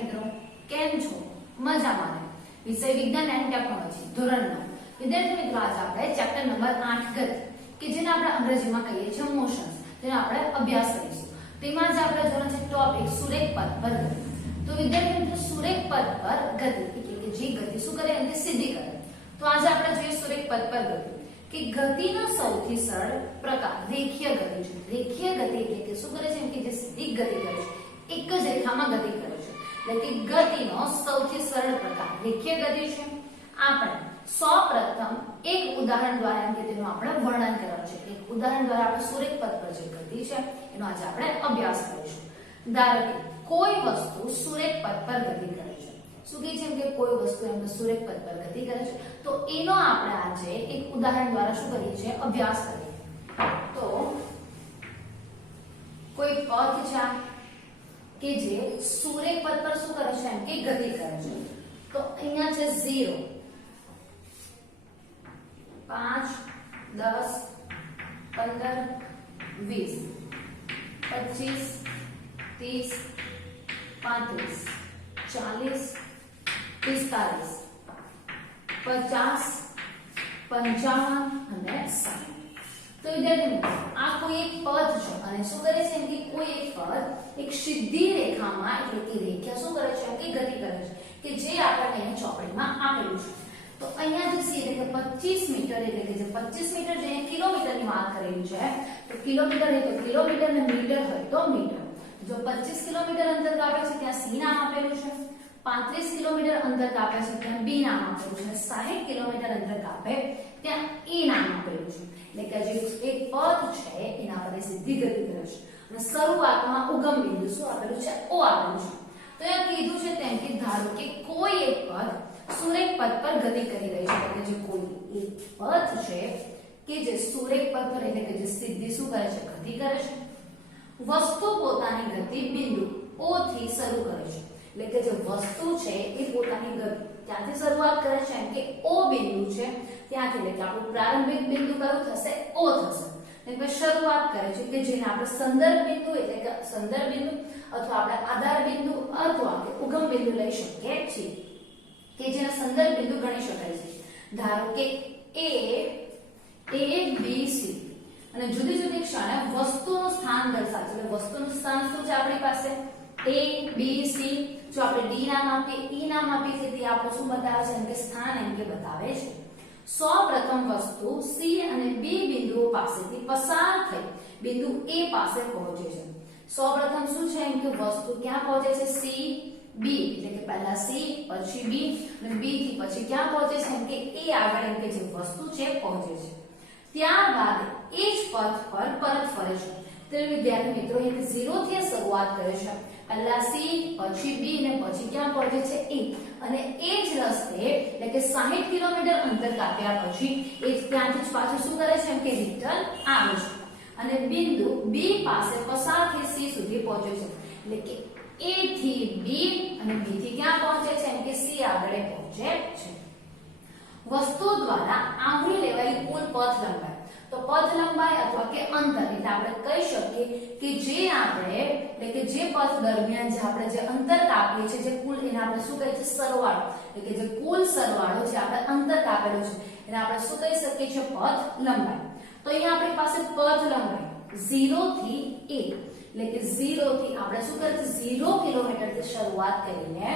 મિત્રો, કેમ છો? મજામાં ને? વિષય વિજ્ઞાન એન્ડ ટેકનોલોજી ધોરણ 9 વિદ્યાર્થી મિત્રો, આજે આપણે ચેપ્ટર નંબર 8 ગતિ કે જેને આપણે અંગ્રેજીમાં કહીએ છીએ મોશન્સ, જેનો આપણે અભ્યાસ કરીશું. તેમાં જ આપણે જોવાનો છે ટોપિક સુરેખ પથ પર ગતિ. તો વિદ્યાર્થી મિત્રો, સુરેખ પથ પર ગતિ એટલે કે જે ગતિ શું કરે એમને સીધી કરે. તો આજે આપણે જોઈએ સુરેખ પથ પર ગતિ કે ગતિનો સૌથી સરળ પ્રકાર રેખીય ગતિ છે. રેખીય ગતિ એટલે કે શું કરે છે કે જે સીધી ગતિ કરે છે, એક જ રેખામાં ગતિ કરે છે. એટલે કે ગતિનો સૌથી સરળ પ્રકાર રેખીય ગતિ છે. આપણે સૌપ્રથમ એક ઉદાહરણ દ્વારા એમ કે તેનું આપણે વર્ણન કરવાનું છે. એક ઉદાહરણ દ્વારા આપણે સુરેખ પથ પર જે ગતિ છે એનો આજે આપણે અભ્યાસ કરીશું. ધારો કે કોઈ વસ્તુ સુરેખ પથ પર ગતિ કરે છે. શું કહે છે કે કોઈ વસ્તુ એમ સુરેખ પથ પર ગતિ કરે છે, તો એનો આપણે આજે એક ઉદાહરણ દ્વારા શું કરીએ છીએ, અભ્યાસ કરીએ. તો કોઈ પથ છે કે જે સુરેખ પથ પર શું કરે છે એમ કે ગતિ કરે છે. તો અહીંયા છે 0, 5, 10, 15, 20, 25, 30, 35, 40, 45, 50, 55 અને 60. તો વિદ્યાર્થી મિત્રો, આ કોઈ એક પથ છે અને શું કરે છે કે કોઈ એક પથ એક સીધી રેખામાં એટલે કે રેખા શું કરે છે કે ગતિ કરે છે કે જે આપણને અહીંયા ચોપડીમાં આપેલું છે. તો અહીંયા જે સી એટલે કે 25 મીટર એટલે કે જે 25 મીટર જે કિલોમીટરની વાત કરેલી છે, તો કિલોમીટર હોય તો કિલોમીટર ને મીટર હોય તો મીટર. જો 25 કિલોમીટર અંતર કાપે છે ત્યાં સી નામ આપેલું છે, 35 કિલોમીટર અંતર કાપે છે ત્યાં બી નામ આપેલું છે, 60 કિલોમીટર અંતર કાપે ત્યાં એ નામ આપેલું છે. એટલે કે જે એક પથ છે એના પર સીધી ગતિ કરે છે અને શરૂઆતમાં ઉગમ બિંદુ શું આપેલું છે, ઓ આપેલું છે. તો અહીંયા કીધું છે તેમ કે ધારો કે કોઈ એક પથ સુરેખ પથ પર ગતિ કરી રહી છે. એટલે જે કોઈ એક પથ છે કે જે સુરેખ પથ પર એટલે કે જે સીધી શું કરે છે, ગતિ કરે છે. વસ્તુ પોતાની ગતિ બિંદુ O થી શરૂ કરે છે. એટલે કે જે વસ્તુ છે એ પોતાની ગતિ ક્યાંથી શરૂઆત કરે છે એમ કે O બિંદુ છે ત્યાંથી. એટલે કે આપણું પ્રારંભિક બિંદુ કયું થશે, O થશે. એટલે શરૂઆત કરે છે કે જેને આપણે સંદર્ભ બિંદુ એટલે કે સંદર્ભ બિંદુ અથવા આપણે આધાર બિંદુ અથવા કે ઉગમ બિંદુ લઈ શકીએ છીએ કે જેને સંદર્ભ બિંદુ ગણી શકાય છે. ધારો કે A B C અને જુદી જુદી ક્ષણે વસ્તુનું સ્થાન દર્શાવે છે. એટલે વસ્તુનું સ્થાન શું છે આપણી પાસે, A B C. જો આપણે D નામ આપીએ, E નામ આપીએ છે તે આપણે શું બતાવે છે એમ કે સ્થાન એમ કે બતાવે છે. સૌપ્રથમ વસ્તુ C અને B બિંદુઓ પાસેથી પસાર થઈ બિંદુ A પાસે પહોંચે છે. સૌપ્રથમ શું છે એમ કે વસ્તુ ક્યાં પહોંચે છે, C B એટલે કે પહેલા C પછી B અને B થી પછી ક્યાં પહોંચે છે એમ કે A આગળ એમ કે જે વસ્તુ છે પહોંચે છે. ત્યારબાદ એ જ પથ પર પરત ફરે છે. તો વિદ્યાર્થી મિત્રો, એક 0 થી શરૂઆત કરે છે, પહેલા C પછી B અને પછી ક્યાં પહોંચે છે, A. અને એ જ રસ્તે એટલે કે 60 કિલોમીટર અંતર કાપ્યા પછી એ ત્યાંથી જ પાછું શું કરે છે એમ કે રિટર્ન આવે છે અને બિંદુ B પાસે પસાર થઈ C સુધી પહોંચે છે. એટલે કે A થી B અને B થી ક્યાં પહોંચે છે એમ કે C આગળ પહોંચે છે. વસ્તુ દ્વારા આવરી લેવાયેલી કુલ પથ લંબાઈ. તો પથ લંબાઈ અથવા કે અંતર એટલે આપણે કહી શકીએ કે જે આપણે એટલે કે જે પથ દરમિયાન જે આપણે જે અંતર કાપીએ છીએ જે કુલ એને આપણે શું કહીએ છીએ, સરવાળો. એટલે કે જે કુલ સરવાળો જે આપણે અંતર કાપેલું છે એને આપણે શું કહી શકીએ છીએ, પથ લંબાઈ. તો અહીંયા આપણી પાસે પથ લંબાઈ 0 થી A એટલે કે 0 થી આપણે શું કરીએ 0 કિલોમીટર થી શરૂઆત કરીને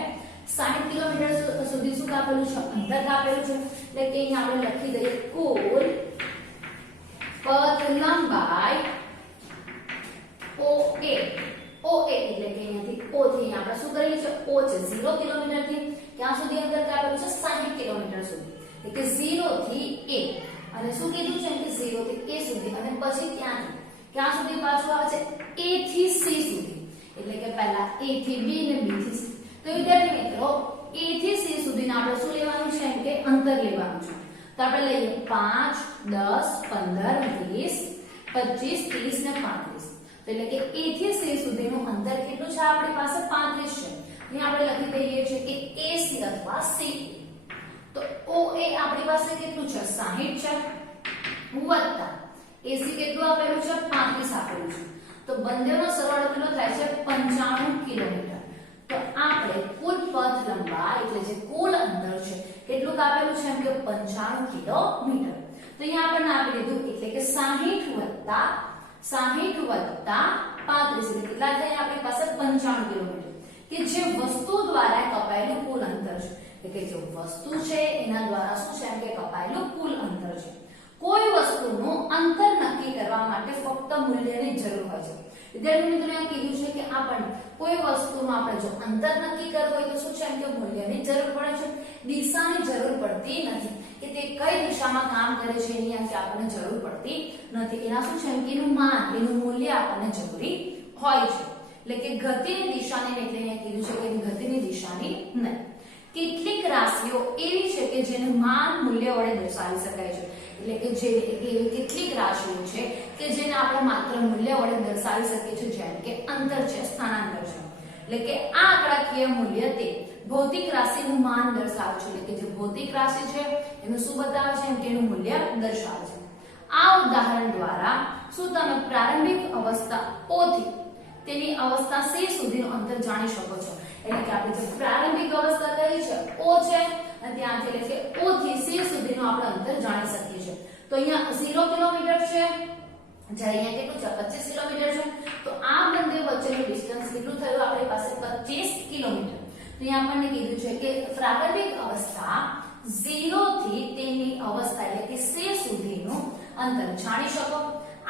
60 કિલોમીટર સુધી શું કાપેલું છે, અંતર કાપેલું છે. એટલે કે અહીંયા આપણે લખી દઈએ કુલ પથ લંબાઈ OA. OA એટલે કે અહીંયાથી O થી આપણે શું કરીએ છીએ, O છે 0 કિલોમીટર થી ક્યાં સુધી અંતર કાપેલું છે, 60 કિલોમીટર સુધી. એટલે કે 0 થી A અને શું કીધું છે કે 0 થી A સુધી અને પછી ત્યાંથી ક્યાં સુધી પાછું આવે છે, A થી C સુધી. એટલે કે પહેલા A થી B અને B થી C. તો વિદ્યાર્થી મિત્રો, A થી C સુધીના આપણે શું લેવાનું છે એમ કે અંતર લેવાનું છે. તો આપણે લઈએ 5, 10, 15, 20, 25, 30 ને 35. તો એટલે કે A થી C સુધીનું અંતર કેટલું છે આપણી પાસે, 35 છે. અહીં આપણે લખી દઈએ છીએ કે AC અથવા CA. તો OA આપણી પાસે કેટલું છે, 60 છે વત્તા AC કેટલું આપેલું છે, 35 આપેલું છે. તો બંનેનો સરવાળો કેટલો થાય છે, 95 કિલોમીટર. તો આપણે કે 95 કિલોમીટર. તો અહીંયા આપણને આપી દીધું એટલે કે 60 વત્તા 35 એટલે કેટલા થાય આપણી પાસે 95 કિલોમીટર કે જે વસ્તુ દ્વારા કપાયેલું કુલ અંતર છે. એટલે કે જે વસ્તુ છે એના દ્વારા શું છે કે કપાયેલું કુલ અંતર છે. કોઈ વસ્તુનું અંતર નક્કી કરવા માટે ફક્ત મૂલ્યની જરૂર હોય છે. વિદ્યાર્થી મિત્રો અહીંયા કીધું છે કે આપણને કોઈ વસ્તુનું આપણે જો અંતર નક્કી કરવું હોય તો શું છે કે મૂલ્યની જરૂર પડે છે, દિશાની જરૂર પડતી નથી કે તે કઈ દિશામાં કામ કરે છે એની આપણને જરૂર પડતી નથી. એના શું છે કે એનું માન, એનું મૂલ્ય આપણને જરૂરી હોય છે. એટલે કે ગતિની દિશાની એટલે અહીંયા કીધું છે કે ગતિની દિશાની નહીં. કેટલીક રાશિઓ એવી છે કે જેને માન મૂલ્ય વડે દર્શાવી શકાય છે. એટલે કે જે એવી કેટલીક રાશિઓ છે કે જેને આપણે માત્ર મૂલ્ય વડે દર્શાવી શકીએ છીએ, જેમ કે અંતર છે, સ્થાનાંતર છે. એટલે કે આ આંકડાકીય મૂલ્ય તે ભૌતિક રાશિનું માન દર્શાવે છે. એટલે કે જે ભૌતિક રાશિ છે એનું શું બતાવે છે કે એનું મૂલ્ય દર્શાવે છે. આ ઉદાહરણ દ્વારા શું તમે પ્રારંભિક અવસ્થા O થી તેની અવસ્થા C સુધીનું અંતર જાણી શકો છો. એટલે કે આપણે જે પ્રારંભિક અવસ્થા કઈ છે O છે અને ત્યાંથી એટલે કે O થી C સુધીનું આપણે અંતર જાણી શકીએ છીએ. તો અહીંયા 0 કિલોમીટર છે, જ્યારે અહીંયા કેટલું છે 25 કિલોમીટર છે. તો આ બંને વચ્ચેનું ડિસ્ટન્સ કેટલું થયું આપણી પાસે 25 કિલોમીટર. તો અહીંયા આપણને કીધું છે કે પ્રારંભિક અવસ્થા 0 થી તેની અવસ્થા એટલે કે C સુધીનું અંતર જાણી શકો.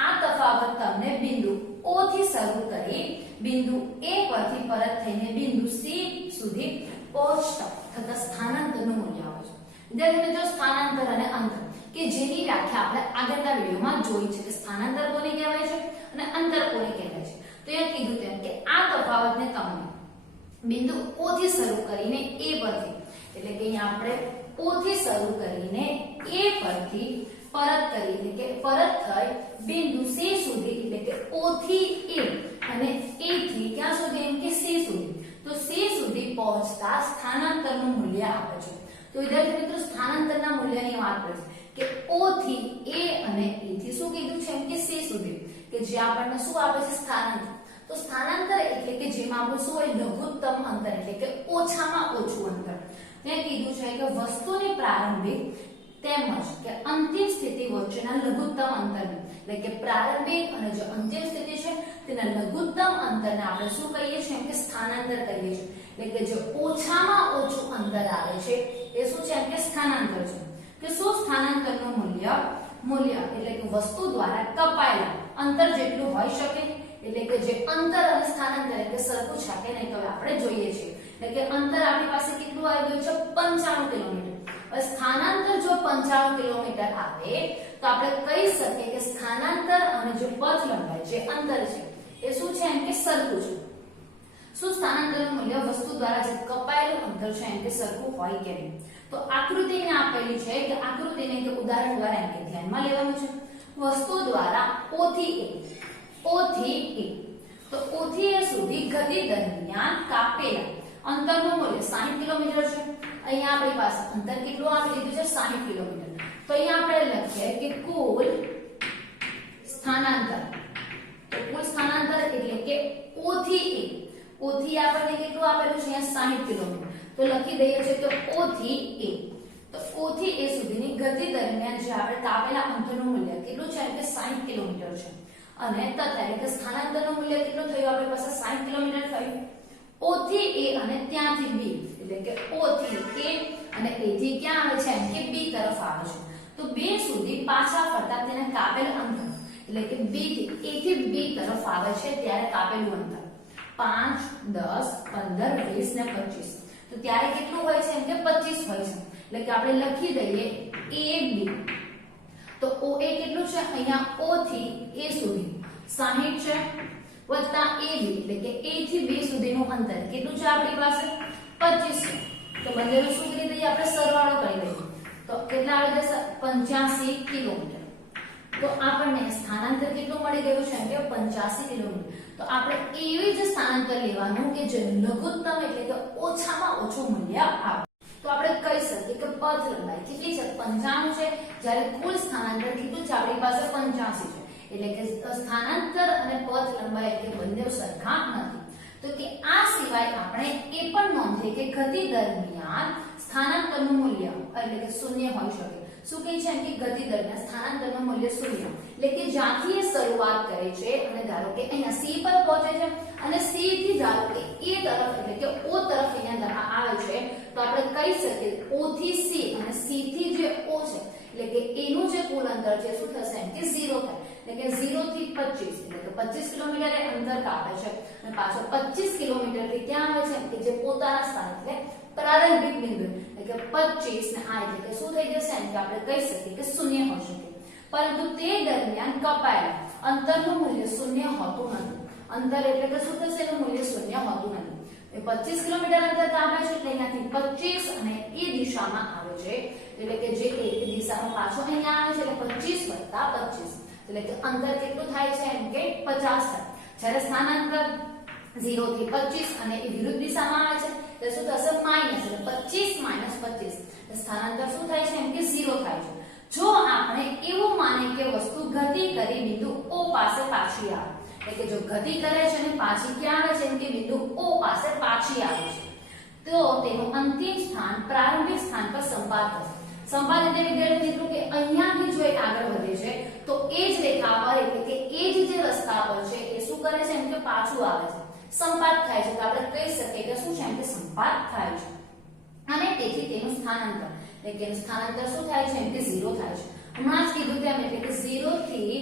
આ તફાવત તમને બિંદુ O થી શરૂ કરી બિંદુ A પરથી પરત થઈને બિંદુ C સુધી પહોંચતા થતા સ્થાનાંતરનું મૂલ્ય આવે છે. વિદ્યાર્થી મિત્રો સ્થાનાંતર અને અંતર કે જેની વ્યાખ્યા આપણે આગળના વિડિયોમાં જોઈ છે કે સ્થાનાંતર કોને કહેવાય છે અને અંતર કોને કહેવાય છે. તો એ કીધું તેમ કે આ તફાવતને તમને બિંદુ O થી શરૂ કરીને A પરથી એટલે કે અહીંયા આપણે O થી શરૂ કરીને A પરથી પરત કરી એટલે કે પરત થઈ બિંદુ C સુધી એટલે કે O થી A અને A થી ક્યાં સુધી એમ કે C સુધી. તો C સુધી પહોંચતા સ્થાનાંતરનું મૂલ્ય આપે છે. તો વિદ્યાર્થી મિત્રો સ્થાનાંતરના મૂલ્યની વાત કરીએ કે O થી A અને A થી શું કીધું છે એમ કે C સુધી કે જે આપણને શું આપે છે સ્થાનાંતર. તો સ્થાનાંતર એટલે કે જેમાં આપણું શું હોય લઘુત્તમ અંતર એટલે કે ઓછામાં ઓછું અંતર. ત્યાં કીધું છે કે વસ્તુની પ્રારંભિક તેમજ કે અંતિમ સ્થિતિ વચ્ચેના લઘુત્તમ અંતરને એટલે કે પ્રારંભિક અને જે અંતિમ સ્થિતિ છે તેના લઘુત્તમ અંતરને આપણે શું કહીએ છીએ કે સ્થાનાંતર કહીએ છીએ. એટલે કે જે ઓછામાં ઓછું અંતર આવે છે એ શું છે કે સ્થાનાંતર છે. કે શું સ્થાનાંતરનું મૂલ્ય એટલે કે વસ્તુ દ્વારા કપાયેલા અંતર જેટલું હોઈ શકે. એટલે કે જે અંતર અને સ્થાનાંતર એટલે સરખું છે કે નહીં તો આપણે જોઈએ છીએ. એટલે કે અંતર આપણી પાસે કેટલું આવી ગયું છે 95 કિલોમીટર. સ્થાનાંતર જો 95 કિલોમીટર આવે તો આપણે કહી શકીએ કે સ્થાનાંતર અને જે પથ લંબાઈ જે અંતર છે એ શું છે એમ કે સરખું છે. શું સ્થાનાંતરનું મૂલ્ય વસ્તુ દ્વારા જે કપાયેલું અંતર છે એમ કે સરખું હોય કે નહીં. તો આકૃતિને આપેલી છે કે આકૃતિને કે ઉદાહરણ દ્વારા એમ કે ધ્યાનમાં લેવાનું છે. વસ્તુ દ્વારા O થી A તો O થી A સુધી ગતિ દરમિયાન કાપેલા અંતરનું મૂલ્ય 60 કિલોમીટર છે. અહીંયા આપણી પાસે અંતર કેટલું આપી દીધું છે 60 કિલોમીટર. તો અહીંયા આપણે લખીએ કે કુલ સ્થાનાંતર. તો કુલ સ્થાનાંતર એટલે કે O થી આપણને કેટલું આપેલું છે અહીંયા 60 કિલોમીટર. તો લખી દઈએ છે તો O થી A સુધીની ગતિ દરમિયાન જે આપણે કાપેલા અંતરનું મૂલ્ય કેટલું છે કે 60 કિલોમીટર છે. અને તથા એટલે કે સ્થાનાંતરનું મૂલ્ય કેટલું થયું આપણી પાસે 60 કિલોમીટર થયું. O થી A અને ત્યાંથી B એટલે કે O થી A અને A થી ક્યાં આવે છે એમ કે B તરફ આવે છે. તો B સુધી પાછા ફરતા તેને કાપેલ અંતર એટલે કે B થી A થી B તરફ આવે છે ત્યારે કાપેલું અંતર 5 10 15 20 ને 25. તો ત્યારે કેટલું હોય છે એમ કે 25 હોય છે. એટલે કે આપણે લખી દઈએ AB. તો OA કેટલું છે અહીંયા O થી A સુધી 60 છે વત્તા AB એટલે કે A થી B સુધીનું અંતર કેટલું છે આપણી પાસે 25 છે. તો બંનેનું શું કરી દઈએ આપણે સરવાળો કરી દઈએ તો કેટલા આવે જશે 85 કિલોમીટર. તો આપણને સ્થાનાંતર કેટલું મળી ગયું છે કે 85 કિલોમીટર. તો આપણે એવી જ સ્થાનાંતર લેવાનું કે જે લઘુત્તમ એટલે કે ઓછામાં ઓછું મૂલ્ય આવે. તો આપણે કહી શકીએ કે પથ લંબાઈ કેટલી છે 95 છે જ્યારે કુલ સ્થાનાંતર કેટલું છે આપણી પાસે 85 છે. એટલે કે સ્થાનાંતર અને પથ લંબાઈ એટલે બંને સરખા નથી. તો કે આ સિવાય આપણે એ પણ નોંધ છે કે ગતિ દરમિયાન સ્થાનાંતરનું મૂલ્ય એટલે કે શૂન્ય હોઈ શકે. શું કહે છે કે ગતિ દરમિયાન સ્થાનાંતરનું મૂલ્ય શૂન્ય એટલે કે જ્યાંથી એ શરૂઆત કરે છે અને ધારો કે અહીંયા C પર પહોંચે છે અને C થી ધારો કે A તરફ એટલે કે O તરફ અહીંયા આવે છે તો આપણે કહી શકીએ O થી C અને C થી જે O છે એટલે કે એનું જે કુલ અંતર છે શું થશે એમ કે 0 થાય. એટલે કે 0 થી 25 એટલે કે 25 કિલોમીટર એ અંતર કાપે છે અને પાછો 25 કિલોમીટર થી ક્યાં આવે છે કે જે પોતાના સ્થાન એટલે પ્રારંભિક બિંદુ એટલે કે 25 ને આ એટલે કે શું થઈ જશે એમ કે આપણે કહી શકીએ કે શૂન્ય હોઈ શકે. પરંતુ તે દરમિયાન કપાયેલા અંતરનું મૂલ્ય શૂન્ય હોતું નથી. અંતર એટલે કે શું થશે એનું મૂલ્ય શૂન્ય હોતું નથી. 25 કિલોમીટર અંતર કાપે છે એટલે અહીંયાથી 25 અને એ દિશામાં આવે છે એટલે કે જે એક દિશામાં પાછો અહીંયા આવે છે એટલે 25 વત્તા 25 એટલે કે અંતર કેટલું થાય છે એમ કે 50 થાય. જ્યારે સ્થાનાંતર 0 થી 25 અને એ વિરુદ્ધ દિશામાં આવે છે એટલે શું થશે માઈનસ એટલે 25 માઈનસ 25 સ્થાનાંતર શું થાય છે એમ કે 0 થાય છે. જો આપણે એવું માને કે વસ્તુ ગતિ કરી બિંદુ O પાસે પાછી આવે એટલે કે જો ગતિ કરે છે અને પાછી ક્યાં આવે છે એમ કે બિંદુ O પાસે પાછી આવે છે તો તેનું અંતિમ સ્થાન પ્રારંભિક સ્થાન પર સંપાત થશે. સંપાત એટલે વિદ્યાર્થી મિત્રો કે અહીંયાથી જો એ આગળ વધે છે તો એ જ રેખા પર એટલે કે એ જ જે રસ્તા પર છે એ શું કરે છે એમ કે પાછું આવે છે સંપાત થાય છે. તો આપણે કહી શકીએ કે શું છે એમ કે સંપાત થાય છે અને તેથી તેનું સ્થાનાંતર એટલે કે સ્થાનાંતર શું થાય છે એમ કે 0 થાય છે. હમણાં જ કીધું તેમ એટલે કે 0 થી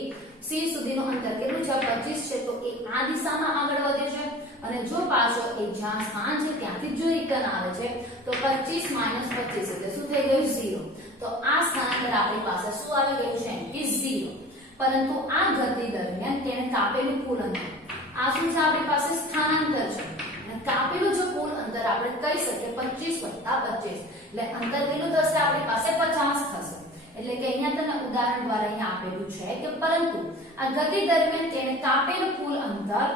C સુધીનું અંતર કેટલું છે 25 છે તો એ આ દિશામાં આગળ વધે છે અને જો પાછો એ જ્યાં સ્થાન છે ત્યાંથી જો રિટર્ન આવે છે તો 25 માઈનસ 25 એટલે શું થઈ ગયું 0. તો આ સ્થાનાંતર આપણી પાસે શું આવી ગયું છે એમ કે 0. પરંતુ આ ગતિ દરમિયાન તેણે કાપેલું કુલ અંતર આ શું છે આપણી પાસે સ્થાનાંતર છે અને કાપેલું જો કુલ અંતર આપણે કહી શકીએ 25 વત્તા 25 એટલે અંતર કેટલું થશે આપણી પાસે 50 થશે. એટલે કે અહીંયા તમને ઉદાહરણ દ્વારા અહીંયા આપેલું છે કે પરંતુ આ ગતિ દરમિયાન તેણે કાપેલું કુલ અંતર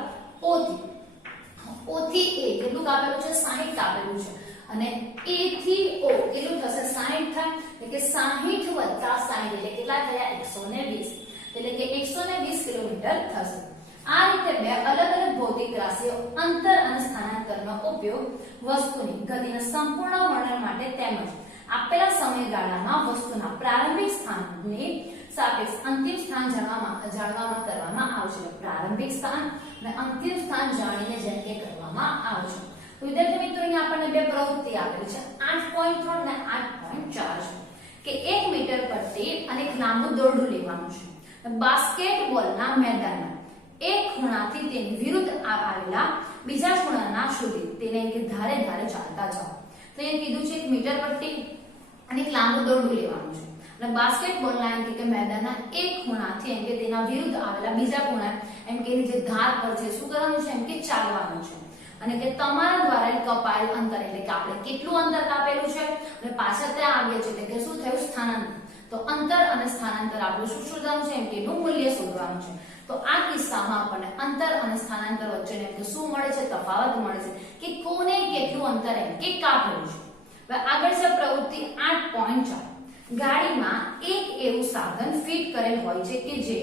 O થી A કેટલું કાપેલું છે 60 કાપેલું છે અને A થી O કેટલું થશે 60 થાય એટલે કે 60 વત્તા 60 એટલે કેટલા થયા 120 એટલે કે 120 કિલોમીટર થશે. આ રીતે બે અલગ અલગ ભૌતિક રાશિઓ અંતર અને સ્થાનાંતરનો ઉપયોગ વસ્તુની ગતિના સંપૂર્ણ વર્ણન માટે તેમજ આપેલા સમયગાળામાં વસ્તુના પ્રારંભિક સ્થાનની સાપેક્ષ અંતિમ સ્થાન જાણવામાં કરવામાં આવશે. પ્રારંભિક સ્થાન અને અંતિમ સ્થાન જાણીને જેમ કે કરવામાં આવશે. તો વિદ્યાર્થી મિત્રો અહીંયા આપણને બે પ્રવૃત્તિ આપેલી છે 8.3 અને 8.4 કે 1 મીટર પટ્ટી અને એક લાંબુ દોરડું લેવાનું છે. બાસ્કેટબોલના મેદાનમાં એક ખૂણાથી તેની વિરુદ્ધ આવેલા બીજા ખૂણાના સુધી તેને કે ધારે ધારે ચાલતા જાઓ. તો એ કીધું છે 1 મીટર પટ્ટી અને એક લાંબુ દોરડું લેવાનું છે અને બાસ્કેટબોલના એમ કે મેદાનના એક ખૂણાથી એમ કે તેના વિરુદ્ધ આવેલા બીજા ખૂણા એમ કે જે ધાર પર છે શું કરવાનું છે એમ કે ચાલવાનું છે અને કે તમારા દ્વારા કપાયેલ અંતર એટલે કે આપણે કેટલું અંતર કાપેલું છે અને પાછળ ત્યાં આવીએ છે એટલે કે શું થયું સ્થાનાંતર. તો અંતર અને સ્થાનાંતર આપણે શું શોધવાનું છે એમ કે એનું મૂલ્ય શોધવાનું છે. તો આ કિસ્સામાં આપણને અંતર અને સ્થાનાંતર વચ્ચેનો એમ કે શું મળે છે તફાવત મળે છે કે કોને કેટલું અંતર એમ કે કાપેલું છે. હવે આગળ છે પ્રવૃત્તિ 8.4 ગાડીમાં એક એવું સાધન ફિટ કરેલ હોય છે કે જે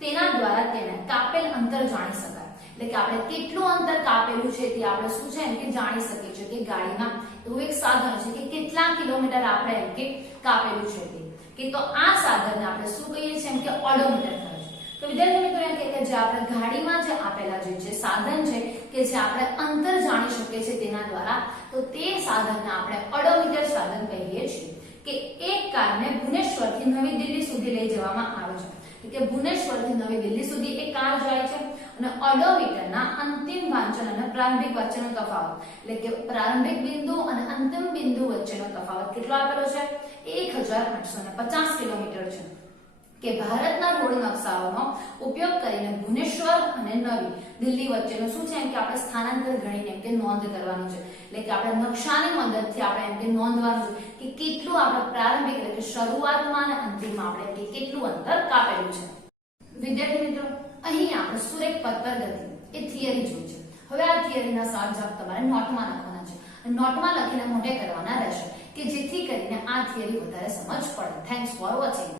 તેના દ્વારા તેને કાપેલ અંતર જાણી શકાય. એટલે કે આપણે કેટલું અંતર કાપેલું છે તે આપણે શું છે એમ કે જાણી શકીએ છીએ કે ગાડીમાં એવું એક સાધન છે કે કેટલા કિલોમીટર આપણે એમ કે કાપેલું છે તે કે તો આ સાધનને આપણે શું કહીએ છીએ એમ કે ઓડોમીટર કહે છે. તો વિદ્યાર્થી મિત્રો એમ કે જે આપણે ગાડીમાં જે આપેલા જે છે સાધન છે કે જે આપણે અંતર જાણી શકીએ છીએ તેના દ્વારા તો તે સાધનને આપણે ઓડોમીટર સાધન કહીએ છીએ. કે એક કારને ભુવનેશ્વરથી નવી દિલ્હી સુધી લઈ જવામાં આવે છે કે ભુવનેશ્વરથી નવી દિલ્હી સુધી એક કાર જાય છે અને ઓડોમીટરના અંતિમ વાંચન અને પ્રારંભિક વચ્ચેનો તફાવત એટલે કે પ્રારંભિક બિંદુ અને અંતિમ બિંદુ વચ્ચેનો તફાવત કેટલો આપેલો છે 1850 કિલોમીટર છે. કે ભારતના રોડ નકશાઓનો ઉપયોગ કરીને ભુવનેશ્વર અને નવી દિલ્હી વચ્ચેનું શું છે એમ કે આપણે સ્થાનાંતર ગણીને એમ કે નોંધ કરવાનું છે. એટલે કે આપણે નકશાની મદદથી આપણે એમ કે નોંધવાનું છે કે કેટલું આપણે પ્રારંભિક એટલે કે શરૂઆતમાં અને અંતિમમાં આપણે એમ કે કેટલું અંતર કાપેલું છે. વિદ્યાર્થી મિત્રો અહીં આપણે સુરેખ પથ પર ગતિ એ થિયરી જોઈ છે. હવે આ થિયરીના સાર જવાબ તમારે નોટમાં લખવાના છે અને નોટમાં લખીને મોઢે કરવાના રહેશે કે જેથી કરીને આ થિયરી વધારે સમજ પડે. Thanks for watching.